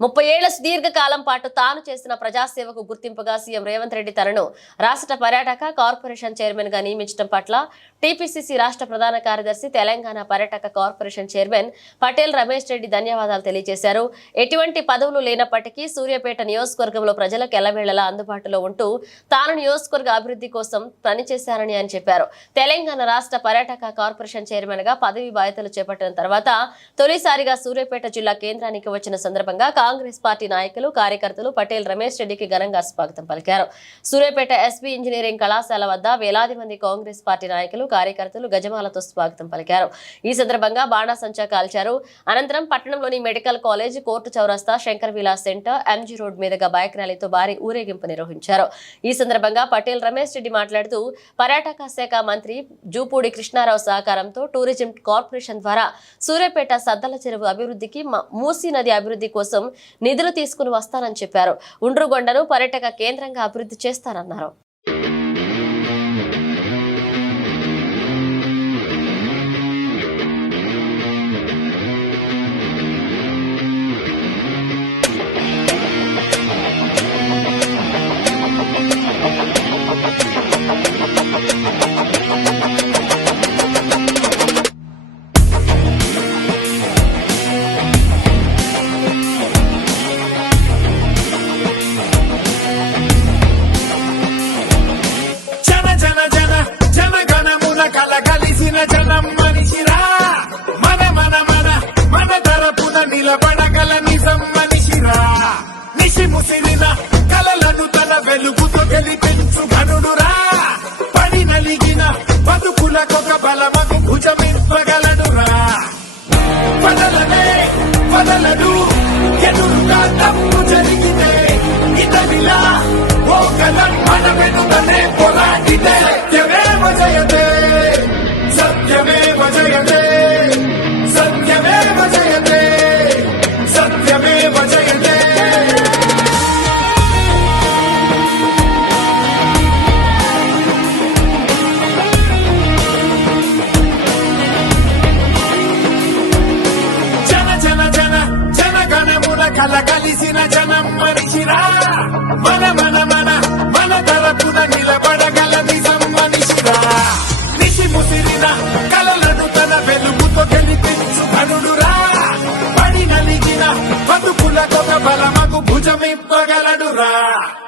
ముప్పై ఏళ్ళ సుదీర్ఘ కాలం పాటు తాను చేసిన ప్రజాసేవకు గుర్తింపుగా సీఎం రేవంత్ రెడ్డి తనను రాష్ట్ర పర్యాటక కార్పొరేషన్ చైర్మన్గా నియమించడం పట్ల టీపీసీసీ రాష్ట్ర ప్రధాన కార్యదర్శి తెలంగాణ పర్యాటక కార్పొరేషన్ చైర్మన్ పటేల్ రమేష్ రెడ్డి ధన్యవాదాలు తెలియజేశారు. ఎటువంటి పదవులు లేనప్పటికీ సూర్యాపేట నియోజకవర్గంలో ప్రజలకు ఎల్లవేళలా అందుబాటులో ఉంటూ తాను నియోజకవర్గ అభివృద్ధి కోసం పనిచేశారని ఆయన చెప్పారు. తెలంగాణ రాష్ట్ర పర్యాటక కార్పొరేషన్ చైర్మన్గా పదవి బాధ్యతలు చేపట్టిన తర్వాత తొలిసారిగా సూర్యాపేట జిల్లా కేంద్రానికి వచ్చిన సందర్భంగా కాంగ్రెస్ పార్టీ నాయకులు కార్యకర్తలు పటేల్ రమేష్ రెడ్డికి ఘనంగా స్వాగతం పలికారు. సూర్యాపేట ఎస్పీ ఇంజనీరింగ్ కళాశాల వద్ద వేలాది మంది కాంగ్రెస్ పార్టీ నాయకులు కార్యకర్తలు గజమాలతో స్వాగతం పలికారు. ఈ సందర్భంగా బాణాసంచా కాల్చారు. అనంతరం పట్టణంలోని మెడికల్ కాలేజ్ కోర్టు చౌరస్తా Shankar Vilas centre MG road మీదుగా బైక్ ర్యాలీతో భారీ ఊరేగింపు నిర్వహించారు. ఈ సందర్భంగా పటేల్ రమేష్ రెడ్డి మాట్లాడుతూ పర్యాటక శాఖ మంత్రి జూపూడి కృష్ణారావు సహకారంతో టూరిజం కార్పొరేషన్ ద్వారా సూర్యాపేట సద్దల చెరువు అభివృద్ధికి మూసీ నది అభివృద్ధి కోసం నిధులు తీసుకుని వస్తానని చెప్పారు. ఉండ్రుగొండను పర్యాటక కేంద్రంగా అభివృద్ధి చేస్తారన్నారు నిలబడగల నిజం మనిషిరా. నిశి ముసిరిన కలలను తన వెలుగుతో గెలిపించు గనుడురా పడి నలిగిన బతుకులకొక బలమకు భుజమింపగలడురా. పదలనే పదలడు ఎదురుగా తప్పు జరిగితే ఇతనిలా ఓ కలం మన వెనుకనే సత్యమేవ జయతే కల కలిసిన జనం మనిషిరా మన మన బలమకు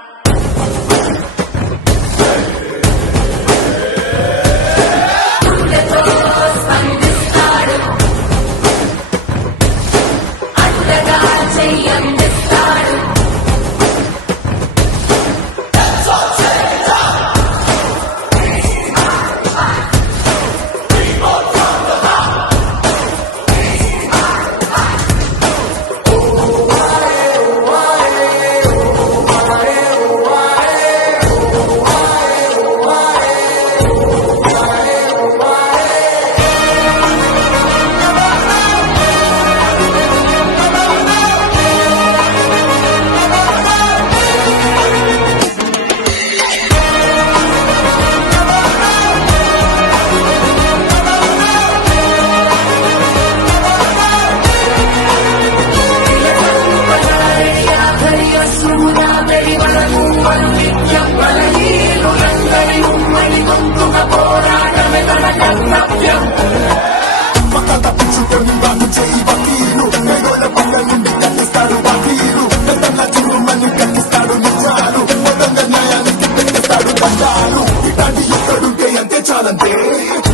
బండాలు ఇలాంటి ఎక్కడుంటే అంతే చాలంతే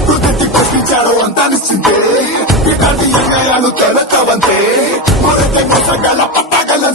కృతి పంపించాడో అంతా నిశ్చింతే ఇలాంటి అన్యాయాలు తెలకవంతే మొదట మొసగల పట్టగలం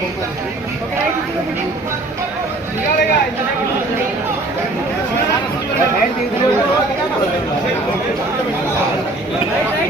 はい、はい。